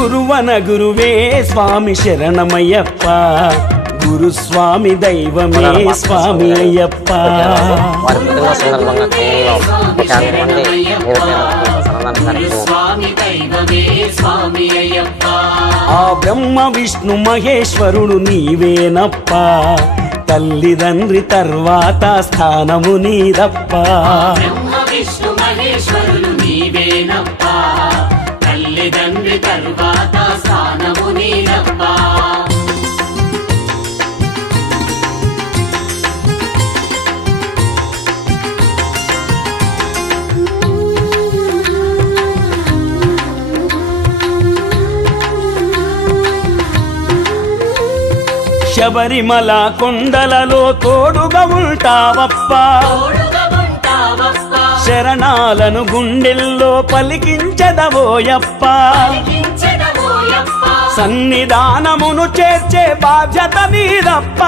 గురువన గురువే స్వామి శరణమయ్యప్ప, గురుస్వామి దైవమే స్వామి అయ్యప్ప. వారి పుట్టిన సందర్భంగా ఖమ్మంలో 50 మంది ఆ బ్రహ్మ విష్ణు మహేశ్వరుడు నీవేనప్ప, తల్లిదండ్రి తర్వాత స్థానము నీదప్ప. తల్లిదండ్రి తరువాత స్థానము నీదప్ప. శబరిమల కొండలలో తోడుగా ఉంటావప్ప, శరణాలను గుండెల్లో పలికించదవోయప్ప. సన్నిధానమును చేర్చే బాధ్యత నీదప్ప.